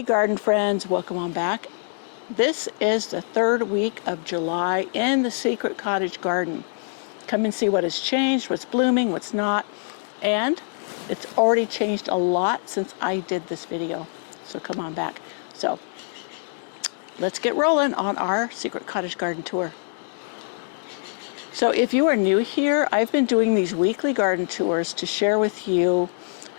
Hey garden friends, welcome on back. This is the third week of July in the Secret Cottage garden. Come and see what has changed, what's blooming, what's not, and it's already changed a lot since I did this video. So come on back. So let's get rolling on our Secret Cottage garden tour. So if you are new here, I've been doing these weekly garden tours to share with you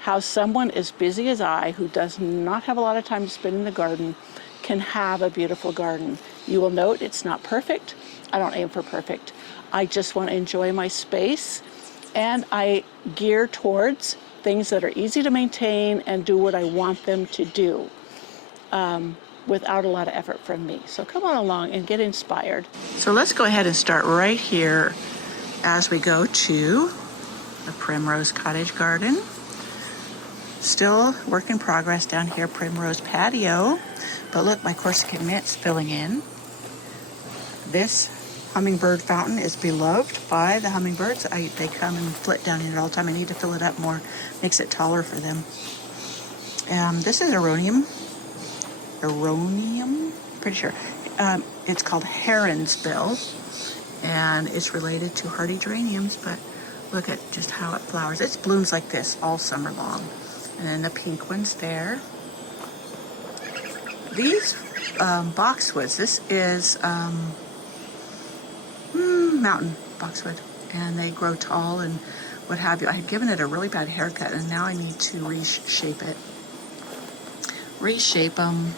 how someone as busy as I, who does not have a lot of time to spend in the garden, can have a beautiful garden. You will note it's not perfect. I don't aim for perfect. I just want to enjoy my space, and I gear towards things that are easy to maintain and do what I want them to do without a lot of effort from me. So come on along and get inspired. So let's go ahead and start right here as we go to the Primrose Cottage garden. Still work in progress down here, Primrose patio. But look, my Corsican mint's filling in. This hummingbird fountain is beloved by the hummingbirds. They come and flit down in it all the time. I need to fill it up more, makes it taller for them. This is Aronium, pretty sure. It's called Heron's Bill, and it's related to hardy geraniums, but look at just how it flowers. It blooms like this all summer long. And then the pink one's there. These boxwoods, this is mountain boxwood, and they grow tall and what have you. I had given it a really bad haircut, and now I need to reshape it. Reshape them.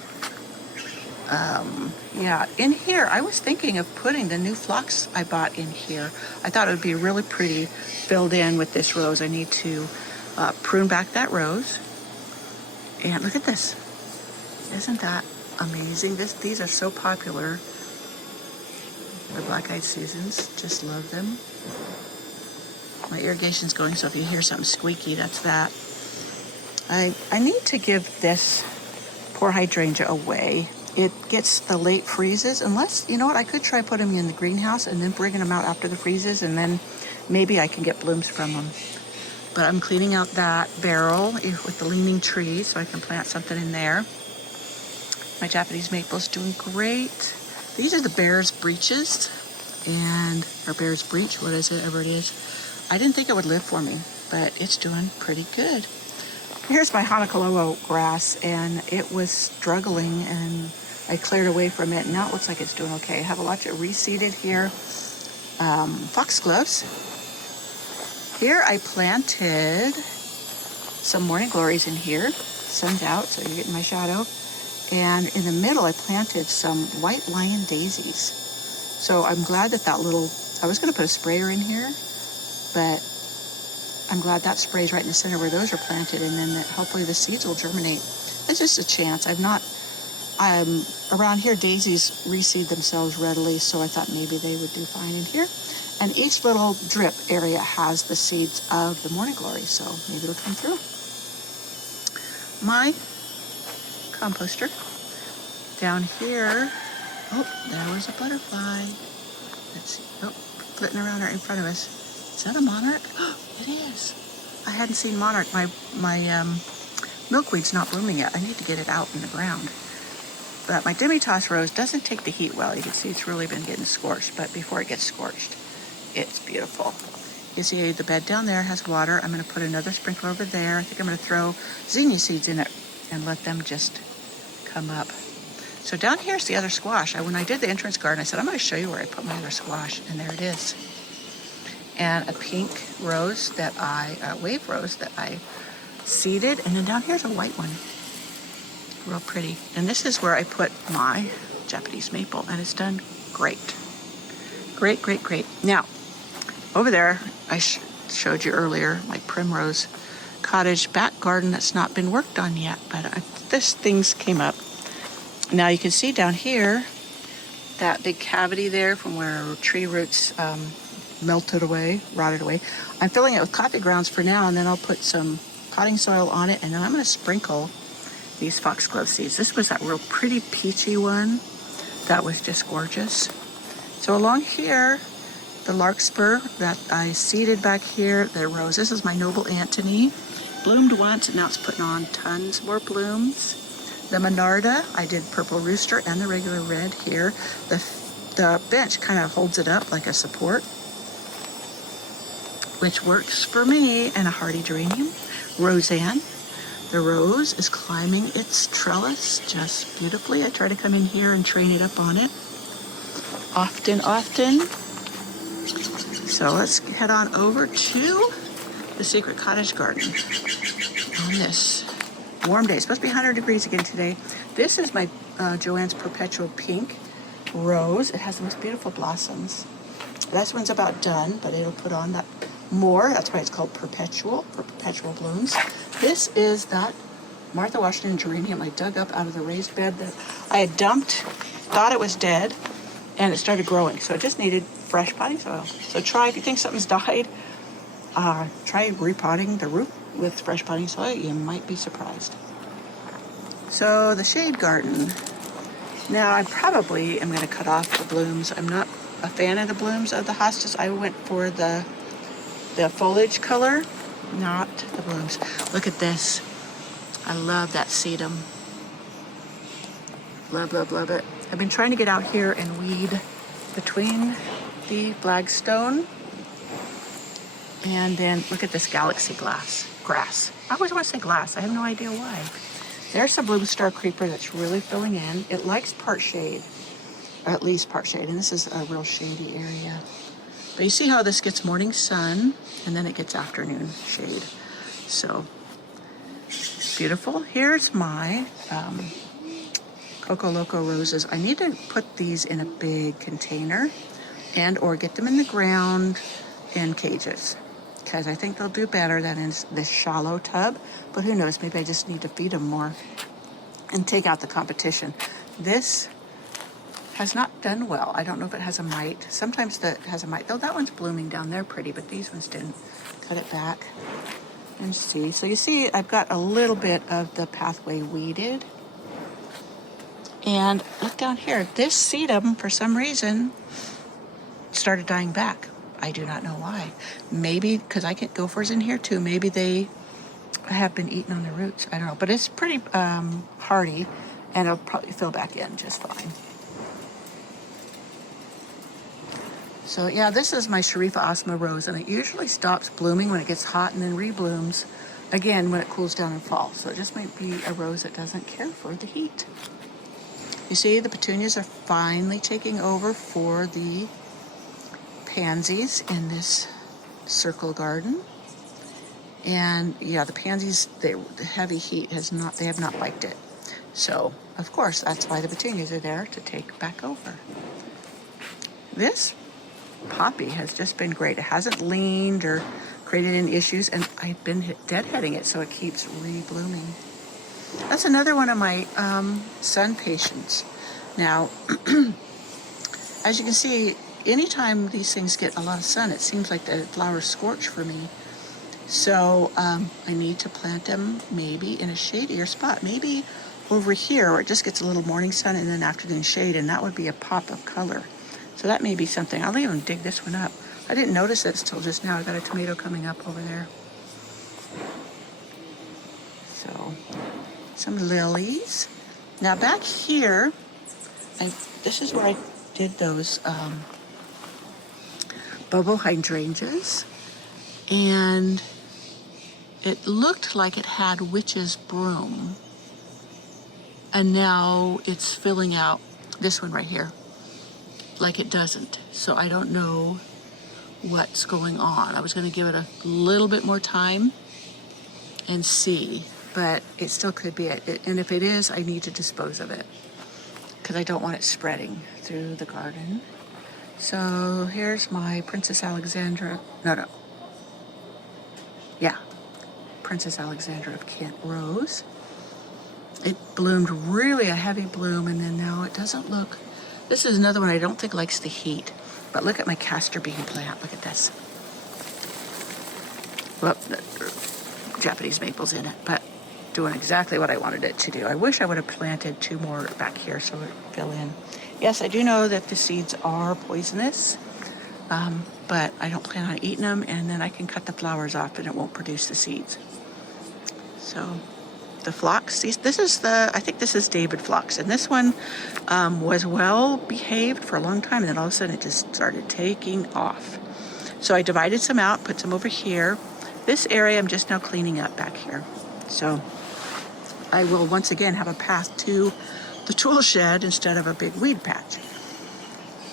Yeah, in here, I was thinking of putting the new phlox I bought in here. I thought it would be really pretty filled in with this rose. I need to prune back that rose. And look at this. Isn't that amazing? These are so popular. The black-eyed Susans, just love them. My irrigation's going, so if you hear something squeaky, that's that. I need to give this poor hydrangea away. It gets the late freezes, unless, you know what, I could try putting them in the greenhouse and then bringing them out after the freezes, and then maybe I can get blooms from them. But I'm cleaning out that barrel with the leaning tree so I can plant something in there. My Japanese maple's doing great. These are the bear's breeches, or bear's breech, whatever it is. I didn't think it would live for me, but it's doing pretty good. Here's my Hanakaloa grass, and it was struggling, and I cleared away from it, and now it looks like it's doing okay. I have a lot of reseeded here. Foxgloves. Here I planted some morning glories in here. Sun's out, so you're getting my shadow. And in the middle, I planted some white lion daisies. So I'm glad that I was going to put a sprayer in here, but I'm glad that sprays right in the center where those are planted, and then hopefully the seeds will germinate. It's just a chance. Around here, daisies reseed themselves readily, so I thought maybe they would do fine in here. And each little drip area has the seeds of the morning glory, so maybe it'll come through. My composter down here. Oh, there was a butterfly. Let's see. Oh, flitting around right in front of us. Is that a monarch? Oh, it is. I hadn't seen monarch. My milkweed's not blooming yet. I need to get it out in the ground. But my Demitasse rose doesn't take the heat well. You can see it's really been getting scorched, but before it gets scorched, it's beautiful. You see the bed down there has water. I'm going to put another sprinkler over there. I think I'm going to throw zinnia seeds in it and let them just come up. So down here's the other squash. When I did the entrance garden, I said, I'm going to show you where I put my other squash, and there it is. And a pink rose wave rose that I seeded, and then down here's a white one. Real pretty. And this is where I put my Japanese maple, and it's done great. Great, great, great. Now, over there, I showed you earlier, my Primrose Cottage back garden that's not been worked on yet, but things came up. Now you can see down here, that big cavity there from where tree roots rotted away. I'm filling it with coffee grounds for now, and then I'll put some potting soil on it, and then I'm going to sprinkle these foxglove seeds. This was that real pretty peachy one that was just gorgeous. So along here, the larkspur that I seeded back here, the rose. This is my Noble Antony. Bloomed once, and now it's putting on tons more blooms. The Monarda, I did purple rooster and the regular red here. The bench kind of holds it up like a support, which works for me. And a hardy geranium. Roseanne. The rose is climbing its trellis just beautifully. I try to come in here and train it up on it often. So let's head on over to the Secret Cottage garden on this warm day. It's supposed to be 100 degrees again today. This is my Joann's Perpetual Pink rose. It has the most beautiful blossoms. This one's about done, but it'll put on that more. That's why it's called Perpetual, for perpetual blooms. This is that Martha Washington geranium I dug up out of the raised bed that I had dumped, thought it was dead, and it started growing. So it just needed fresh potting soil. So try, if you think something's died, try repotting the root with fresh potting soil. You might be surprised. So the shade garden. Now I probably am going to cut off the blooms. I'm not a fan of the blooms of the hostas. I went for the foliage color, not the blooms. Look at this. I love that sedum. Love it. I've been trying to get out here and weed between the flagstone. And then look at this galaxy grass. I always want to say glass. I have no idea why. There's the blue star creeper that's really filling in. It likes part shade, or at least part shade. And this is a real shady area. But you see how this gets morning sun and then it gets afternoon shade. So beautiful. Here's my Coco Loco roses. I need to put these in a big container and or get them in the ground in cages, because I think they'll do better than in this shallow tub. But who knows, maybe I just need to feed them more and take out the competition. This has not done well. I don't know if it has a mite. Sometimes that has a mite, though that one's blooming down there pretty, but these ones didn't. Cut it back and see. So you see I've got a little bit of the pathway weeded. And look down here. This sedum, for some reason, started dying back. I do not know why. Maybe because I get gophers in here too. Maybe they have been eaten on the roots. I don't know. But it's pretty hardy, and it'll probably fill back in just fine. So yeah, this is my Sharifa Asma rose, and it usually stops blooming when it gets hot and then reblooms again when it cools down in fall. So it just might be a rose that doesn't care for the heat. You see the petunias are finally taking over for the pansies in this circle garden. And yeah, the pansies, the heavy heat they have not liked it. So of course that's why the petunias are there to take back over. This poppy has just been great. It hasn't leaned or created any issues, and I've been deadheading it so it keeps reblooming. That's another one of my sun patients. Now, as you can see, anytime these things get a lot of sun, it seems like the flowers scorch for me. So I need to plant them maybe in a shadier spot, maybe over here where it just gets a little morning sun and then afternoon shade, and that would be a pop of color. So that may be something. I'll even dig this one up. I didn't notice this till just now. I got a tomato coming up over there. So some lilies. Now back here, this is where I did those bubble hydrangeas, and it looked like it had witch's broom, and now it's filling out this one right here like it doesn't. So I don't know what's going on. I was going to give it a little bit more time and see, but it still could be it. And if it is, I need to dispose of it because I don't want it spreading through the garden. So here's my Princess Alexandra. Princess Alexandra of Kent rose. It bloomed really a heavy bloom, and then now it doesn't look. This is another one I don't think likes the heat. But look at my castor bean plant. Look at this. Well, Japanese maple's in it, but doing exactly what I wanted it to do. I wish I would have planted 2 more back here so it would fill in. Yes, I do know that the seeds are poisonous, but I don't plan on eating them, and then I can cut the flowers off and it won't produce the seeds. So the phlox. This is I think this is David phlox, and this one was well behaved for a long time, and then all of a sudden it just started taking off. So I divided some out, put some over here. This area I'm just now cleaning up back here. So I will once again have a path to the tool shed instead of a big weed patch.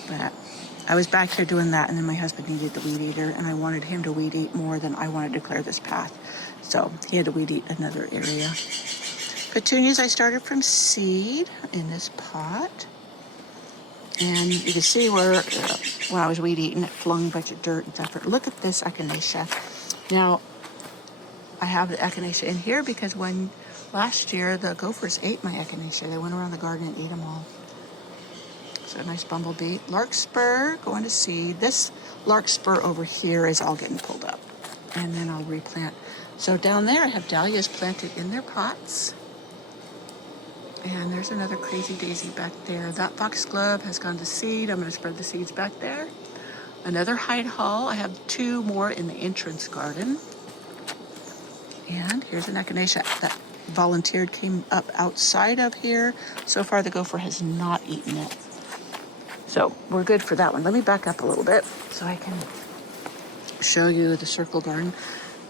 But I was back here doing that, and then my husband needed the weed eater, and I wanted him to weed eat more than I wanted to clear this path. So he had to weed eat another area. Petunias I started from seed in this pot. And you can see where, when I was weed eating, it flung a bunch of dirt and stuff. Look at this echinacea. Now, I have the echinacea in here because last year the gophers ate my echinacea. They went around the garden and ate them all. So a nice bumblebee. Larkspur going to seed. This larkspur over here is all getting pulled up. And then I'll replant. So down there I have dahlias planted in their pots. And there's another crazy daisy back there. That foxglove has gone to seed. I'm going to spread the seeds back there. Another hide haul. I have 2 more in the entrance garden. And here's an echinacea that volunteered, came up outside of here. So far the gopher has not eaten it. So we're good for that one. Let me back up a little bit so I can show you the circle garden.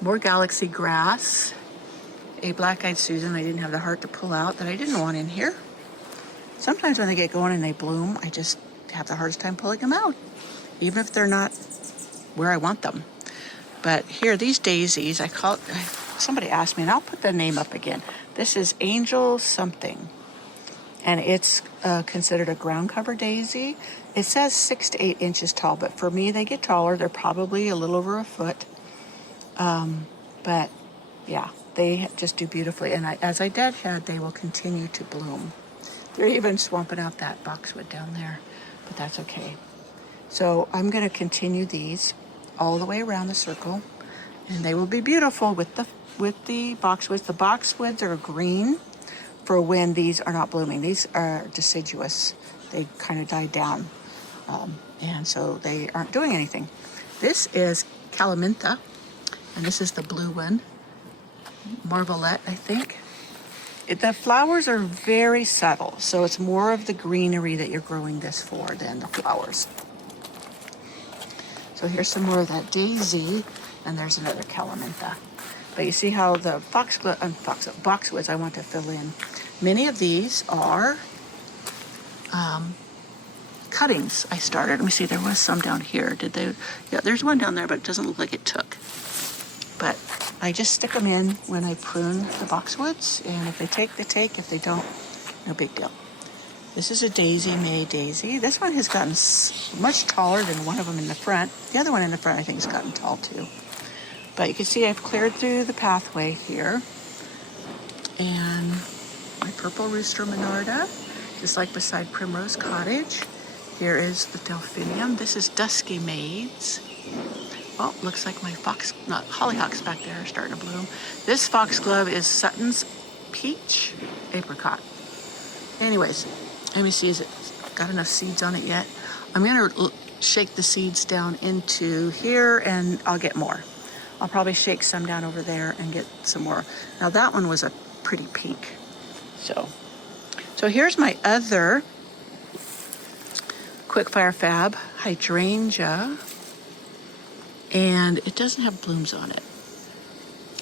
More galaxy grass. A black-eyed Susan I didn't have the heart to pull out that I didn't want in here. Sometimes when they get going and they bloom, I just have the hardest time pulling them out, even if they're not where I want them. But here, these daisies, somebody asked me, and I'll put the name up again. This is Angel something, and it's considered a ground cover daisy. It says 6 to 8 inches tall, but for me, they get taller. They're probably a little over a foot. But yeah, they just do beautifully. And as I deadhead, they will continue to bloom. They're even swamping out that boxwood down there, but that's okay. So I'm going to continue these all the way around the circle, and they will be beautiful with the boxwoods. The boxwoods are green for when these are not blooming. These are deciduous. They kind of died down, and so they aren't doing anything. This is Calamintha, and this is the blue one, Marvelette, I think. The flowers are very subtle, so it's more of the greenery that you're growing this for than the flowers. So here's some more of that daisy, and there's another Calamintha. But you see how the boxwoods I want to fill in. Many of these are cuttings I started. Let me see, there was some down here. Did they? Yeah, there's one down there, but it doesn't look like it took. But I just stick them in when I prune the boxwoods, and if they take, they take. If they don't, no big deal. This is a Daisy May daisy. This one has gotten much taller than one of them in the front. The other one in the front, I think, has gotten tall too. But you can see I've cleared through the pathway here. And my purple rooster monarda, just like beside Primrose Cottage. Here is the delphinium. This is Dusky Maids. Well, looks like my hollyhocks back there are starting to bloom. This foxglove is Sutton's Peach Apricot. Anyways, let me see, is it got enough seeds on it yet? I'm going to shake the seeds down into here, and I'll get more. I'll probably shake some down over there and get some more. Now that one was a pretty pink. So here's my other Quickfire Fab hydrangea, and it doesn't have blooms on it.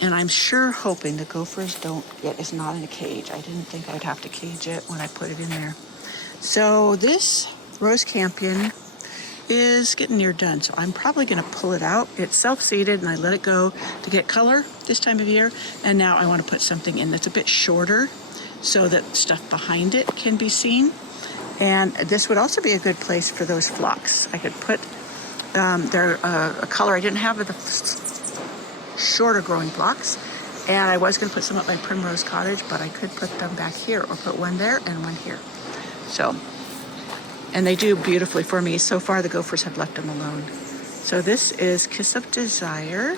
And I'm sure hoping the gophers it's not in a cage. I didn't think I'd have to cage it when I put it in there. So this Rose Campion is getting near done, so I'm probably going to pull it out. It's self-seeded, and I let it go to get color this time of year, and now I want to put something in that's a bit shorter so that stuff behind it can be seen. And this would also be a good place for those phlox. I could put a color I didn't have with the shorter growing phlox, and I was going to put some up by Primrose Cottage, but I could put them back here, or put one there and one here. So, and they do beautifully for me. So far, the gophers have left them alone. So this is Kiss of Desire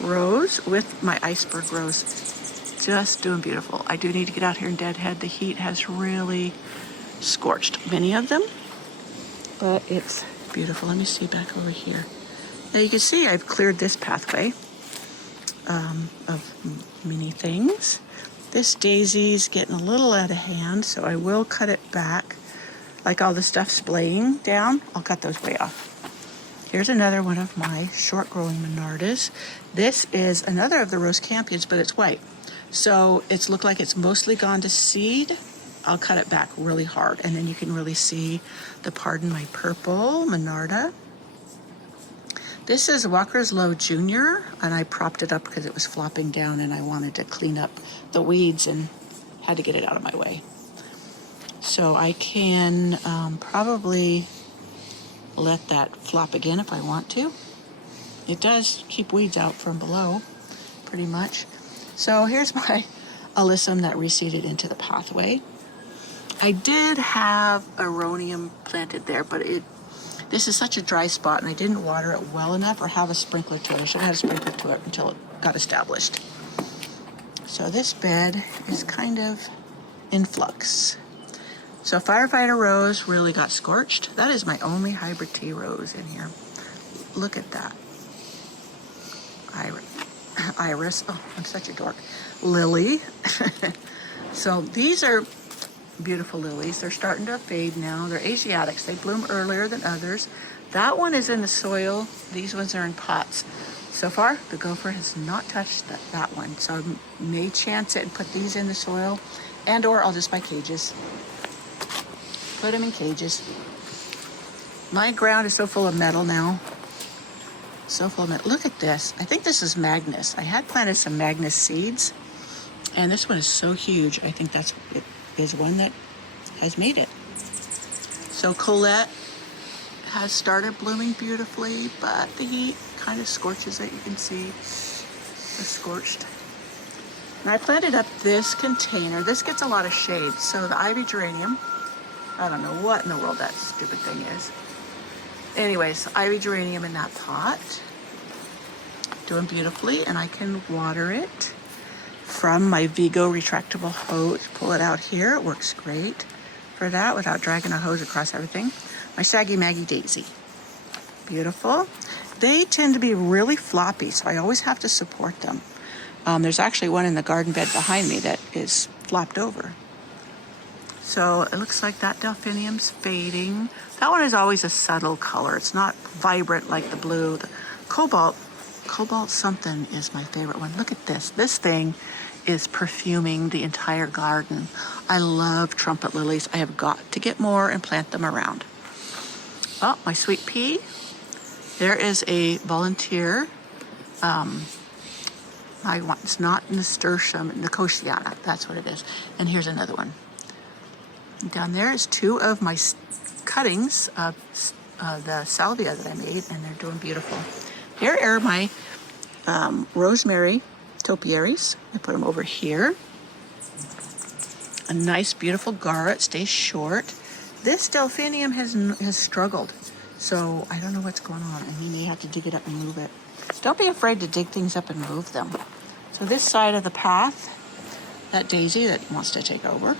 Rose with my Iceberg Rose. Just doing beautiful. I do need to get out here and deadhead. The heat has really scorched many of them, but it's beautiful. Let me see back over here. Now you can see I've cleared this pathway of many things. This daisy's getting a little out of hand, so I will cut it back. Like all the stuff splaying down, I'll cut those way off. Here's another one of my short growing monardas. This is another of the rose campions, but it's white. So it's looked like it's mostly gone to seed. I'll cut it back really hard, and then you can really see the Pardon My Purple monarda. This is Walker's Low Jr., and I propped it up because it was flopping down and I wanted to clean up the weeds and had to get it out of my way. So I can probably let that flop again if I want to. It does keep weeds out from below, pretty much. So here's my alyssum that reseeded into the pathway. I did have aronia planted there, but this is such a dry spot and I didn't water it well enough or have a sprinkler to it. I should have had a sprinkler to it until it got established. So this bed is kind of in flux. So Firefighter Rose really got scorched. That is my only hybrid tea rose in here. Look at that. Iris. Oh, I'm such a dork. Lily. So these are beautiful lilies. They're starting to fade now. They're Asiatics. They bloom earlier than others. That one is in the soil. These ones are in pots. So far, the gopher has not touched that one. So I may chance it and put these in the soil, and or I'll just buy cages. Put them in cages. My ground is so full of metal now. So full of metal. Look at this. I think this is Magnus. I had planted some Magnus seeds, and this one is so huge. I think it is one that has made it. So Colette has started blooming beautifully, but the heat kind of scorches it. You can see it's scorched. And I planted up this container. This gets a lot of shade. So the ivy geranium, I don't know what in the world that stupid thing is. Anyways, ivy geranium in that pot, doing beautifully, and I can water it from my Vigo retractable hose. Pull it out here. It works great for that without dragging a hose across everything. My Saggy Maggie Daisy. Beautiful. They tend to be really floppy, so I always have to support them. There's actually one in the garden bed behind me that is flopped over. So it looks like that delphinium's fading. That one is always a subtle color. It's not vibrant like the blue. The cobalt something is my favorite one. Look at this. This thing is perfuming the entire garden. I love trumpet lilies. I have got to get more and plant them around. Oh, my sweet pea. There is a volunteer. It's not nasturtium, Nicotiana. That's what it is. And here's another one. Down there is two of my cuttings of the salvia that I made, and they're doing beautiful. Here are my rosemary topiaries. I put them over here. A nice, beautiful garret, stays short. This delphinium has struggled, so I don't know what's going on, and you may have to dig it up and move it. Don't be afraid to dig things up and move them. So this side of the path, that daisy that wants to take over.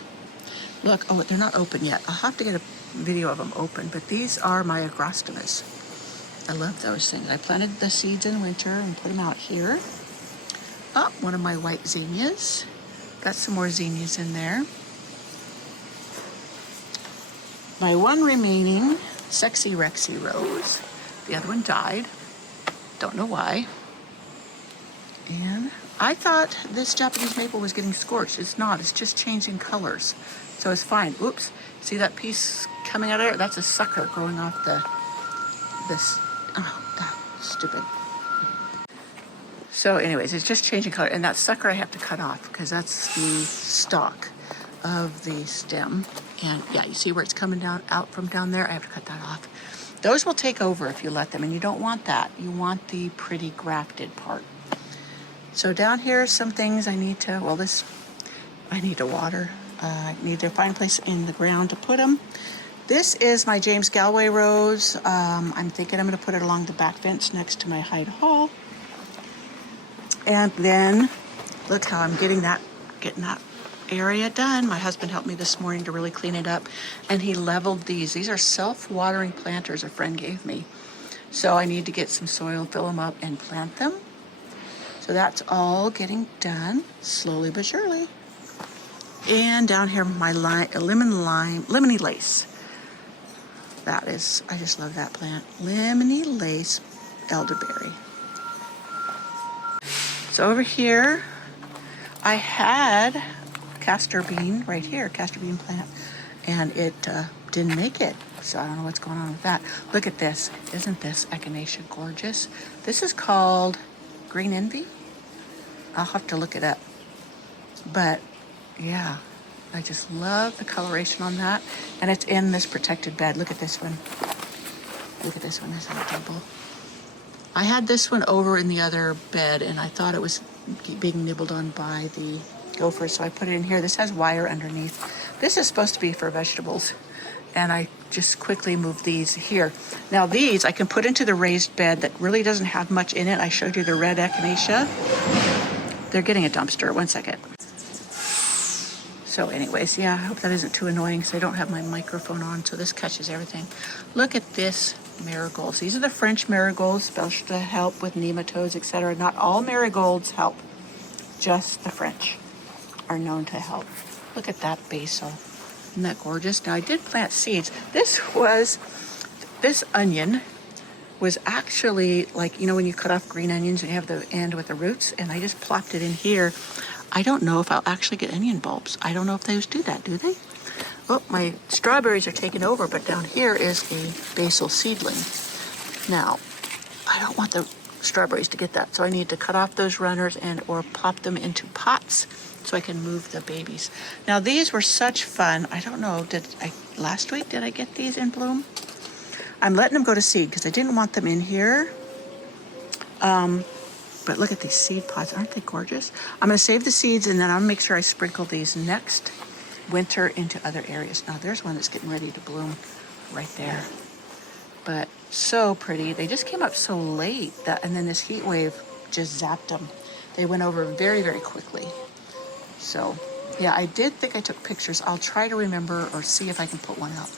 Look, oh, they're not open yet. I'll have to get a video of them open, but these are my agrostomas. I love those things. I planted the seeds in winter and put them out here. Oh, one of my white zinnias. Got some more zinnias in there. My one remaining Sexy Rexy rose. The other one died. Don't know why. And I thought this Japanese maple was getting scorched. It's not. It's just changing colors. So it's fine. Oops. See that piece coming out of there? That's a sucker growing off this. Oh, stupid. So anyways, it's just changing color. And that sucker I have to cut off because that's the stalk of the stem. And yeah, you see where it's coming out from down there? I have to cut that off. Those will take over if you let them, and you don't want that. You want the pretty grafted part. So down here are some things I need to water. I need to find a place in the ground to put them. This is my James Galway rose. I'm thinking I'm going to put it along the back fence next to my Hyde Hall. And then look how I'm getting that area done. My husband helped me this morning to really clean it up, and he leveled these. These are self-watering planters a friend gave me. So I need to get some soil, fill them up, and plant them. So that's all getting done slowly but surely. And down here, my lemony lace. That is, I just love that plant. Lemony lace elderberry. So over here, I had castor bean right here, castor bean plant, and it didn't make it. So I don't know what's going on with that. Look at this. Isn't this echinacea gorgeous? This is called Green Envy. I'll have to look it up. But yeah, I just love the coloration on that. And it's in this protected bed. Look at this one. Look at this one. Isn't it double? I had this one over in the other bed, and I thought it was being nibbled on by the gophers, so I put it in here. This has wire underneath. This is supposed to be for vegetables, and I just quickly moved these here. Now these I can put into the raised bed that really doesn't have much in it. I showed you the red echinacea. They're getting a dumpster. One second. So anyways, yeah, I hope that isn't too annoying because I don't have my microphone on, so this catches everything. Look at this marigolds. These are the French marigolds, supposed to help with nematodes, etc. Not all marigolds help. Just the French are known to help. Look at that basil. Isn't that gorgeous? Now I did plant seeds. This onion was actually like, you know, when you cut off green onions and you have the end with the roots, and I just plopped it in here. I don't know if I'll actually get onion bulbs. I don't know if they do that, do they? Oh, my strawberries are taking over, but down here is a basil seedling. Now, I don't want the strawberries to get that, so I need to cut off those runners and or pop them into pots so I can move the babies. Now, these were such fun. I don't know, last week, did I get these in bloom? I'm letting them go to seed because I didn't want them in here. But look at these seed pods. Aren't they gorgeous? I'm going to save the seeds, and then I'll make sure I sprinkle these next winter into other areas. Now, there's one that's getting ready to bloom right there. But so pretty. They just came up so late, and then this heat wave just zapped them. They went over very, very quickly. So, yeah, I did think I took pictures. I'll try to remember or see if I can put one up.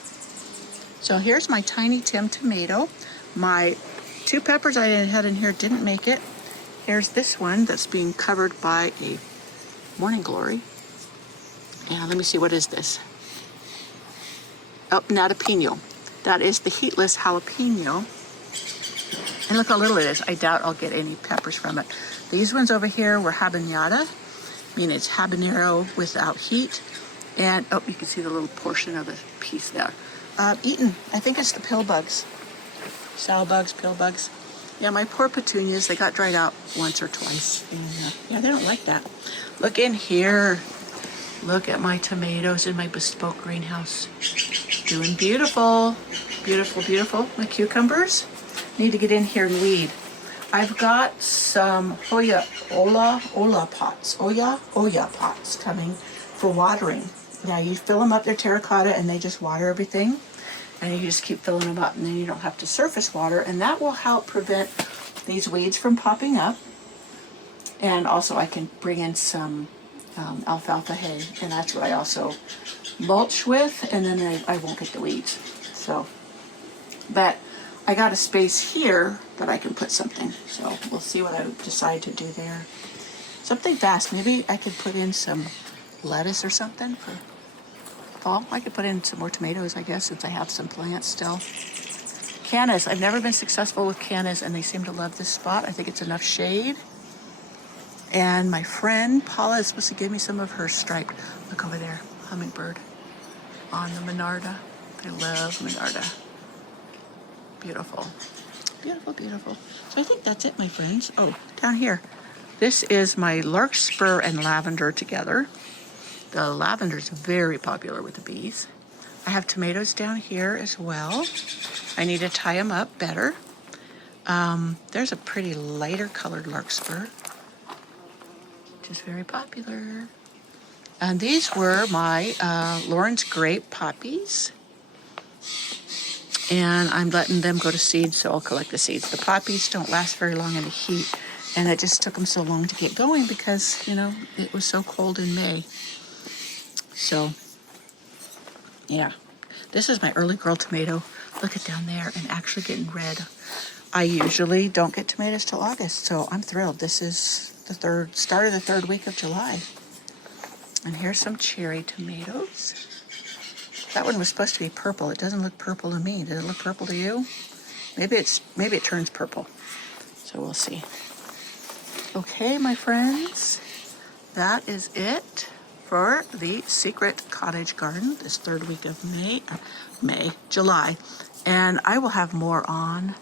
So here's my Tiny Tim tomato. My 2 peppers I had in here didn't make it. Here's this one that's being covered by a morning glory. And let me see, what is this? Oh, jalapeno. That is the heatless jalapeno. And look how little it is. I doubt I'll get any peppers from it. These ones over here were habanero. I mean, it's habanero without heat. And, oh, you can see the little portion of the piece there. Eaten. I think it's the pill bugs. Sow bugs, pill bugs. Yeah, my poor petunias, they got dried out once or twice. And, yeah, they don't like that. Look in here. Look at my tomatoes in my bespoke greenhouse. Doing beautiful. Beautiful, beautiful. My cucumbers need to get in here and weed. I've got some Oya pots coming for watering. Now you fill them up, they're terracotta, and they just water everything. And you just keep filling them up, and then you don't have to surface water, and that will help prevent these weeds from popping up. And also I can bring in some alfalfa hay, and that's what I also mulch with, and then I won't get the weeds. So, but I got a space here that I can put something, so we'll see what I decide to do there. Something fast. Maybe I could put in some lettuce or something for fall. I could put in some more tomatoes, I guess, since I have some plants still. Cannas. I've never been successful with cannas, and they seem to love this spot. I think it's enough shade. And my friend Paula is supposed to give me some of her striped, look over there, hummingbird on the Monarda. I love Monarda. Beautiful. Beautiful, beautiful. So I think that's it, my friends. Oh, down here. This is my larkspur and lavender together. The lavender is very popular with the bees. I have tomatoes down here as well. I need to tie them up better. There's a pretty lighter colored larkspur, which is very popular. And these were my Lawrence grape poppies. And I'm letting them go to seed, so I'll collect the seeds. The poppies don't last very long in the heat, and it just took them so long to get going because, you know, it was so cold in May. So, yeah. This is my early girl tomato. Look at down there and actually getting red. I usually don't get tomatoes till August, so I'm thrilled. This is the start of the third week of July. And here's some cherry tomatoes. That one was supposed to be purple. It doesn't look purple to me. Does it look purple to you? Maybe it turns purple. So we'll see. Okay, my friends, that is it for the Secret Cottage Garden this third week of July. And I will have more on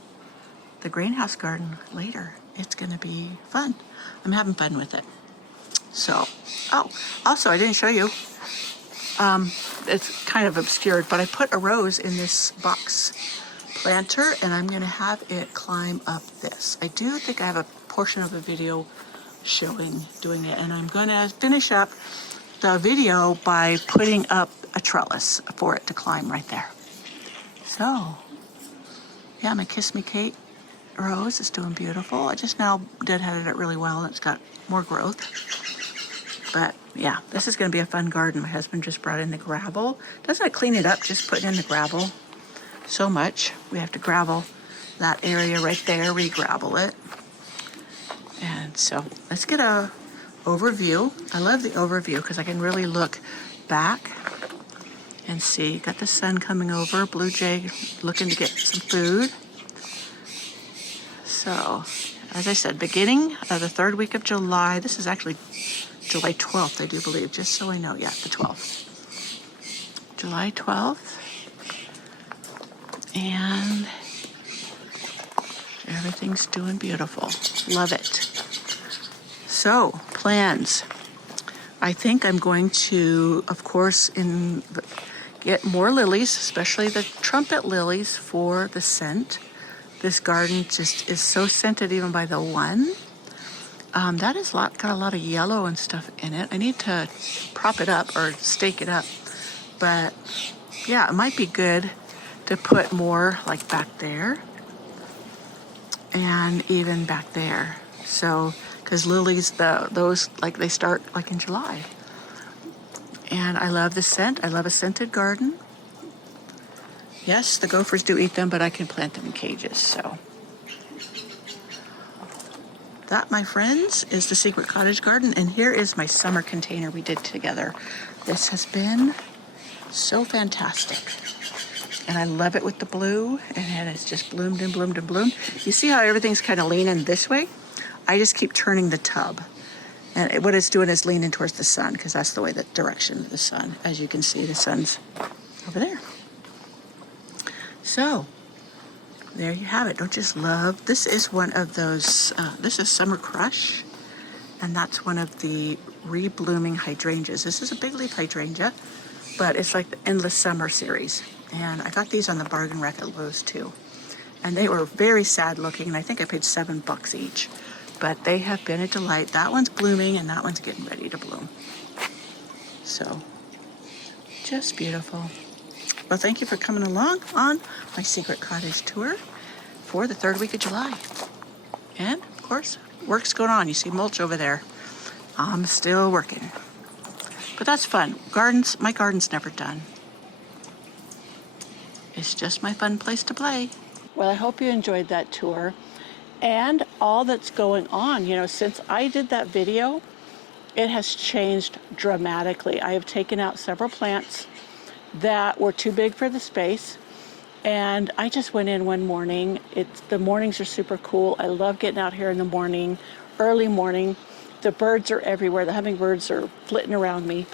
the greenhouse garden later. It's going to be fun. I'm having fun with it. So, oh, also I didn't show you. It's kind of obscured, but I put a rose in this box planter, and I'm going to have it climb up this. I do think I have a portion of a video doing it, and I'm going to finish up the video by putting up a trellis for it to climb right there. So, yeah, my Kiss Me Kate rose is doing beautiful. I just now deadheaded it really well, and it's got more growth. But yeah, this is going to be a fun garden. My husband just brought in the gravel. Doesn't clean it up, just putting in the gravel so much. We have to gravel that area right there, re-gravel it. And so let's get a overview. I love the overview because I can really look back and see. Got the sun coming over, blue jay looking to get some food. So, as I said, beginning of the third week of July. This is actually July 12th, I do believe, just so I know. Yeah, the 12th. July 12th. And everything's doing beautiful. Love it. So, plans. I think I'm going to, of course, get more lilies, especially the trumpet lilies for the scent. This garden just is so scented even by the one. That is got a lot of yellow and stuff in it. I need to prop it up or stake it up. But yeah, it might be good to put more like back there and even back there. So, because lilies, those like they start like in July. And I love the scent. I love a scented garden. Yes, the gophers do eat them, but I can plant them in cages, so. That, my friends, is the Secret Cottage Garden, and here is my summer container we did together. This has been so fantastic, and I love it with the blue, and it has just bloomed and bloomed and bloomed. You see how everything's kind of leaning this way? I just keep turning the tub, and what it's doing is leaning towards the sun, because that's the way, the direction of the sun. As you can see, the sun's over there. So, there you have it. Don't just love. This is one of those, this is Summer Crush, and that's one of the reblooming hydrangeas. This is a big leaf hydrangea, but it's like the Endless Summer series. And I got these on the bargain rack at Lowe's too. And they were very sad looking, and I think I paid $7 each. But they have been a delight. That one's blooming, and that one's getting ready to bloom. So, just beautiful. Well, thank you for coming along on my Secret Cottage tour for the third week of July. And, of course, work's going on. You see mulch over there. I'm still working. But that's fun. My garden's never done. It's just my fun place to play. Well, I hope you enjoyed that tour and all that's going on. You know, since I did that video, it has changed dramatically. I have taken out several plants that were too big for the space, and I just went in one morning. The mornings are super cool. I love getting out here in the morning, early morning. The birds are everywhere. The hummingbirds are flitting around me.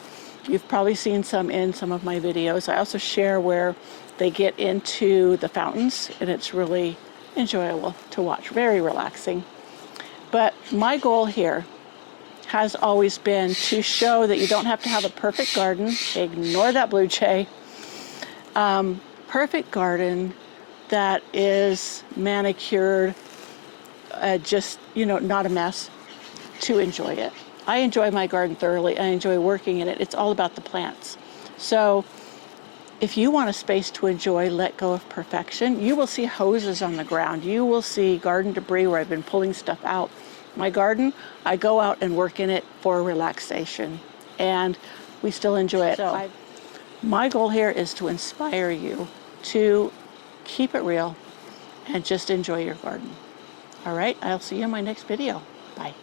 You've probably seen some in some of my videos. I also share where they get into the fountains, and it's really enjoyable to watch, very relaxing. But my goal here has always been to show that you don't have to have a perfect garden. Ignore that blue jay. Perfect garden that is manicured, just, you know, not a mess, to enjoy it. I enjoy my garden thoroughly. I enjoy working in it. It's all about the plants. So if you want a space to enjoy, let go of perfection, you will see hoses on the ground. You will see garden debris where I've been pulling stuff out. My garden, I go out and work in it for relaxation, and we still enjoy it. So my goal here is to inspire you to keep it real and just enjoy your garden. All right, I'll see you in my next video. Bye.